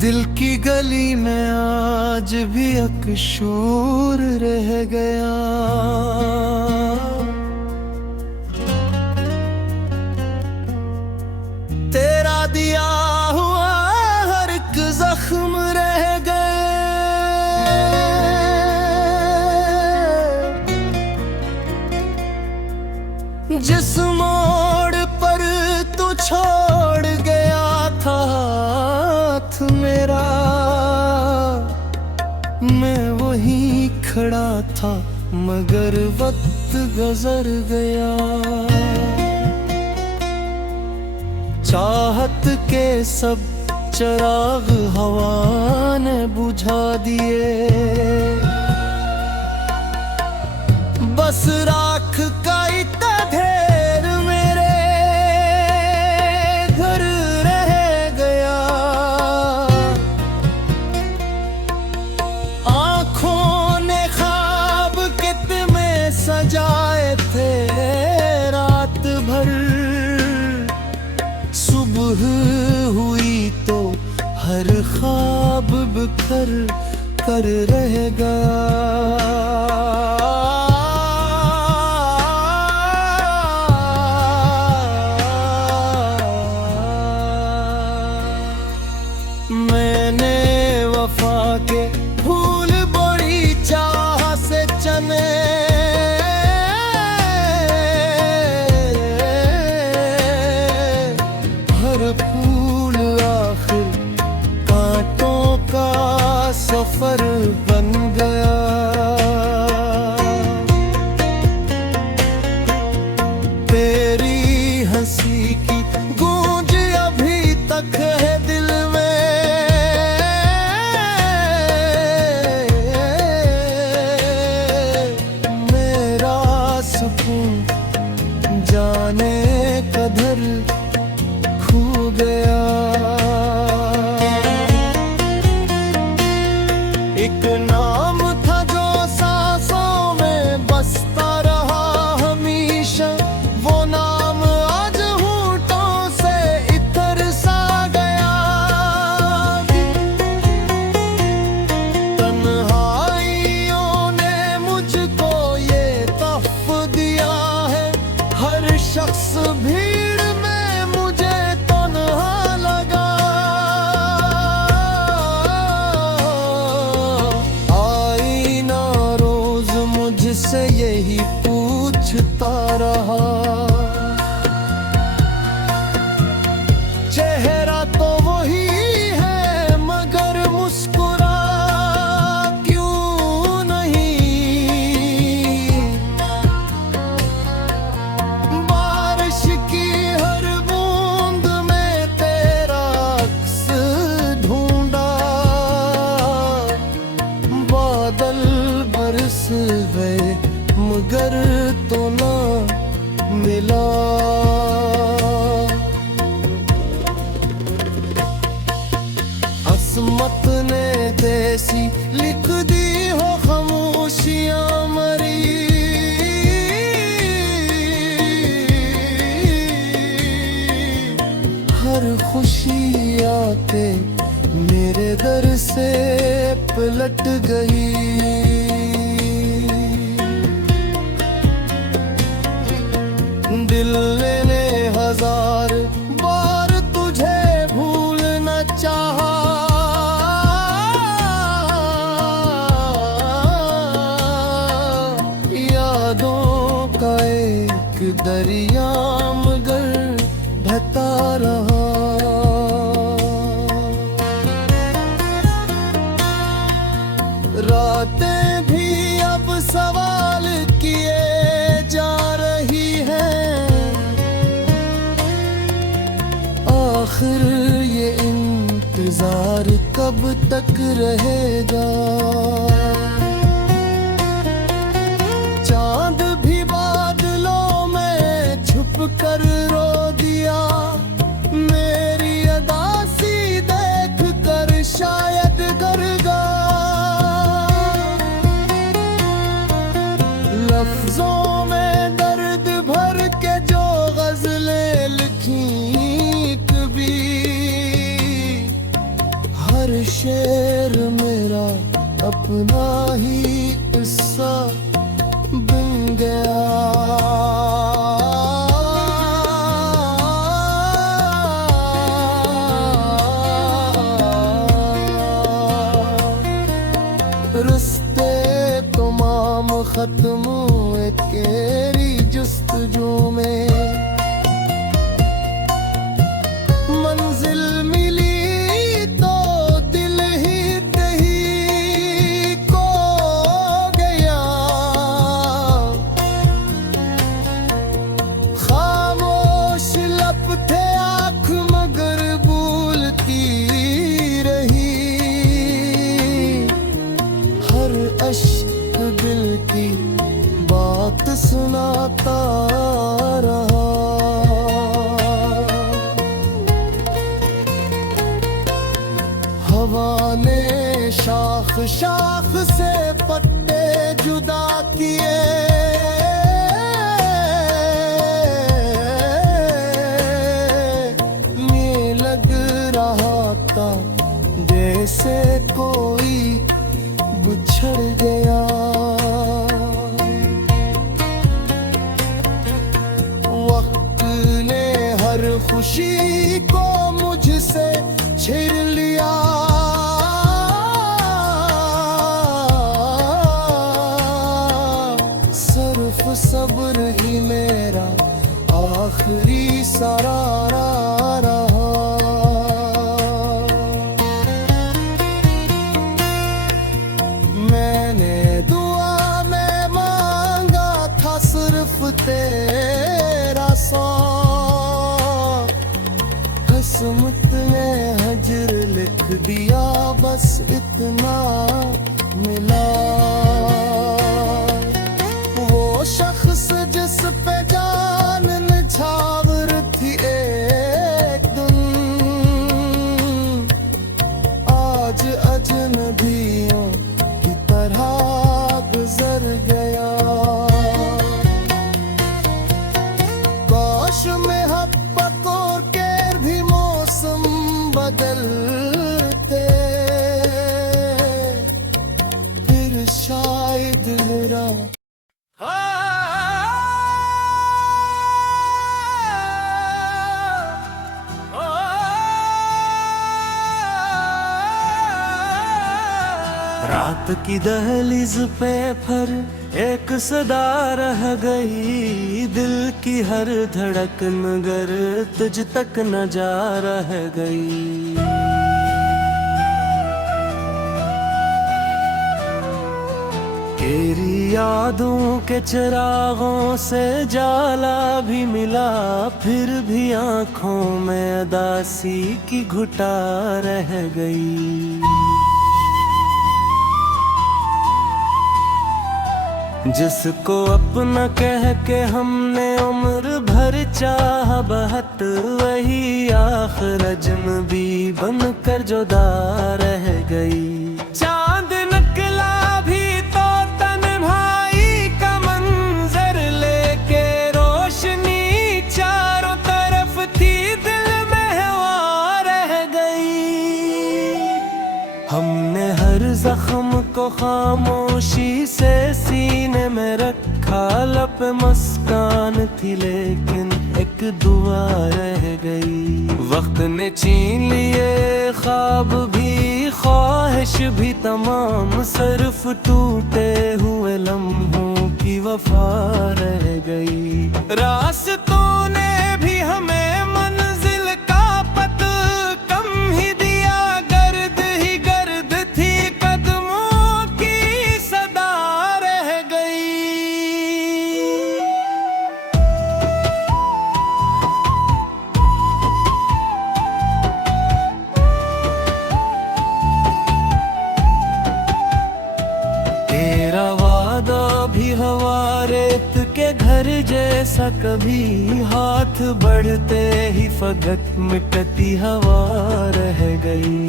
दिल की गली में आज भी एक शोर रह गया। तेरा दिया हुआ हर एक जख्म रह गए। जिस मोड़ पर तू छोड़ गया था हाथ मेरा, मैं वहीं खड़ा था मगर वक्त गुजर गया। चाहत के सब चिराग हवा ने बुझा दिए, बस राख का इतना ढेर मेरे घर रह गया। आँखों ने ख्वाब कितने सजाए थे रात भर, सुबह हुई तो हर ख्वाब बिखर कर रह गया। मैंने वफा के फूल बड़ी चाह से चने, हर फूल आखिर कांटों का सफर बन गया। तेरी हंसी की गूंज अभी तक है दिल में, जाने कधर खो गया। एक नाम था जो सांसों में बसता रहा हमेशा, वो नाम आज होठों से इतर सा गया। तन्हाइयों ने मुझको ये तोहफा दिया है, हर शख्स भीड़ में मुझे तन्हा लगा। आईना रोज मुझसे यही पूछता रहा, चेहरा तो वही है मगर मुस्कुरा क्यों नहीं। बारिश की हर बूंद में तेरा अक्स ढूंढा, बादल बरस गए मगर तो ना मिला। असमत ने जैसी लिख दी हो खामोशियां मरी, हर खुशी आके मेरे दर से पलट गई। दिल ने हजार बार तुझे भूलना चाहा, यादों का एक दरिया मगर बहता रहा। रातें भी अब सवाल किए जा रही हैं, आखिर ये इंतजार कब तक रहेगा। चांद भी बादलों में छुप कर रो दिया, मेरी अदासी देख कर शायद डरेगा। लफ्जों में दर्द भर के जो गजलें लिखी कभी, हर खत्म तेरी जुस्तजू में। मंजिल मिली तो दिल ही कहीं को गया, खामोश लब थे आँख मगर बोलती रही, हर अश्क दिल की बात सुनाता रहा। हवा ने शाख शाख से पत्ते जुदा किए, ये लग रहा था जैसे कोई बिछड़ गया। वक्त ने हर खुशी को मुझसे छीन लिया, सिर्फ सब्र ही मेरा आखिरी सहारा रहा। मैंने दुआ में मांगा था सिर्फ तेरा साथ, किस्मत ने हजर लिख दिया बस इतना मिला। वो शख्स जिस पे जान निछावर थी एक दिन, आज अजनबियों की तरह गुजर गया। काश में हक पकोर के भी मौसम बदलते, फिर शायद मेरा रात की दहलीज पे फिर एक सदा रह गई, दिल की हर धड़कन गर तुझ तक न जा रह गई। तेरी यादों के चिरागों से जाला भी मिला, फिर भी आंखों में अदासी की घुटा रह गई। जिसको अपना कह के हमने उम्र भर चाह बहत, वही आखिर अजनबी बनकर जुदा रह गई। चांद निकला भी तो तन्हाई का मंजर लेके, रोशनी चारों तरफ थी दिल में हवा रह गई। हमने हर जख्म को खामोशी से सीने में रखा, लब मुस्कान थी लेकिन एक दुआ रह गई। वक्त ने छीन लिए ख्वाब भी ख्वाहिश भी तमाम, सिर्फ टूटे हुए लम्हों की वफा रह गई। रास्तों ने भी हमें मंजिल का पत कम ही दिया, गर्द ही गर्द थी कदमों की सदा रह गई। तेरा वादा भी हवा रेत के घर जैसा, कभी हाथ बढ़ते ही फगत मिटती हवा रह गई।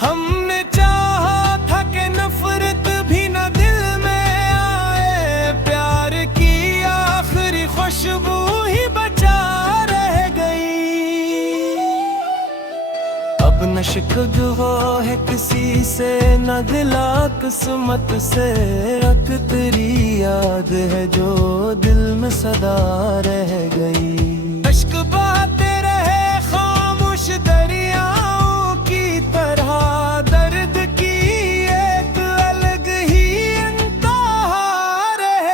हमने चाहा था कि नफरत भी न दिल में आए, प्यार की आखिरी खुशबू ही बचा रह गई। अब न शिकवा है किसी से न दिला किस्मत से, रख तेरी याद है जो दिल में सदा रह गई। अश्क बहाते रहे खामोश दरियाओं की तरह, दर्द की एक अलग ही इंतहा रह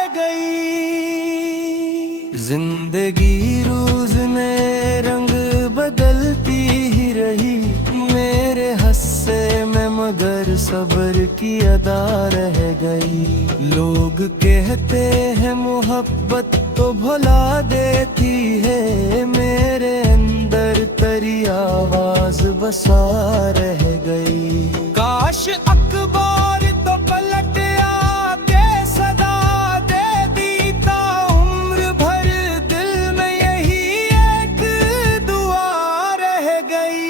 जिंदगी रोज नए रंग बदलती ही रही मेरे हस्से में, मगर सब्र की अदा रह गई। लोग कहते हैं मोहब्बत तो भुला देती है, मेरे अंदर तेरी आवाज बसा रह गई। काश अखबार तो पलट आके सदा दे दीता, उम्र भर दिल में यही एक दुआ रह गई।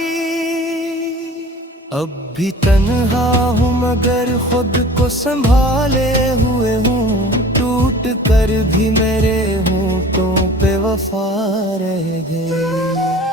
अब भी तन्हा हूँ मगर खुद को संभाले हुए हूँ, टूट कर भी मेरे होठों पे वफा रह गई।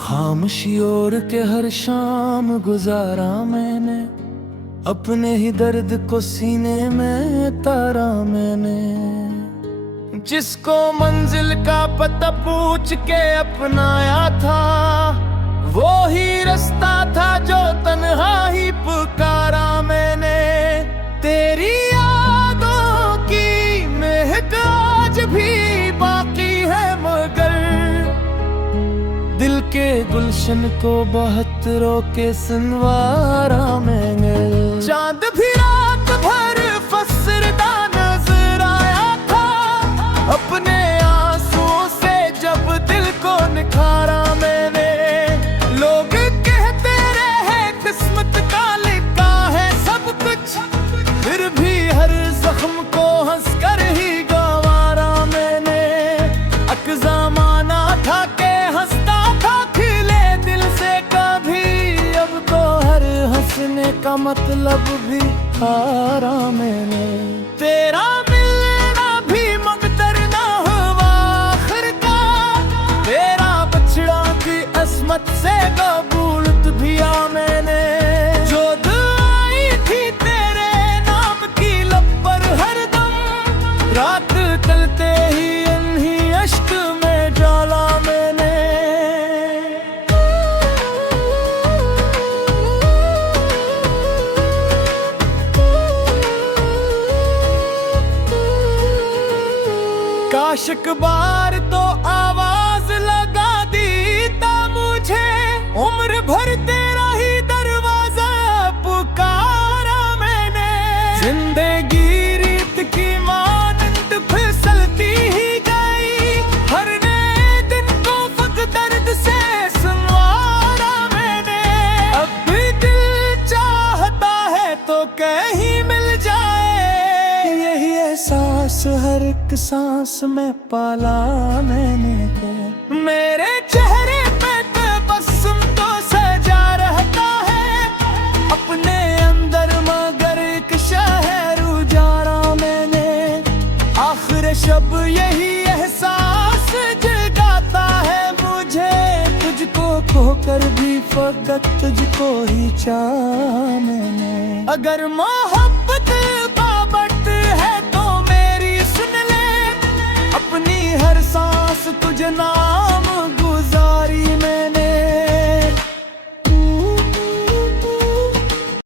खामोशी ओढ़ के हर शाम गुजारा मैंने, अपने ही दर्द को सीने में तारा मैंने। जिसको मंजिल का पता पूछ के अपनाया था, वो ही रास्ता था जो तन्हा ही पुकारा मैंने। तेरी यादों की महक आज भी बाकी है, मगर दिल के गुलशन को बहुत रोके संवारा मैंने। चांद भी रात भर फसरदा नजर आया था, अपने आंसुओं से जब दिल को निखारा मैंने। लोग कहते रहे किस्मत का लिखा है सब कुछ, फिर भी हर जख्म को हंसकर ही गंवारा मैंने। अक़ज़ा माना था के हंसने का मतलब भी हारा मैंने। तेरा मिलना भी मुक़द्दर ना हुआ आखिरकार, तेरा बछड़ा भी अस्मत से कबूलत भी आ मैंने। जो दुआई थी तेरे नाम की लब पर हरदम, रात ढलते ही इन्हीं अश्क में डाला मैंने। काश एक बार तो आवाज लगा दीता मुझे, उम्र भर तेरा ही दरवाजा पुकारा मैंने। जिंदगी रीत की मानंद फिसलती ही गई, हर नए दिन को फक दर्द से संवारा मैंने। अब भी दिल चाहता है तो कहीं मिल जाए, यही एहसास हर एक सांस में पाला मैंने। मेरे चेहरे पे तबस्सुम तो सजा रहता है अपने अंदर, मगर एक शहर उजारा मैंने। आखिर शब यही एहसास जगाता है मुझे, तुझको खोकर भी फकत तुझको ही चाहा मैंने। अगर मोहब्बत बाबत है तो मेरी सुन ले, अपनी हर सांस तुझे नाम गुजारी मैंने।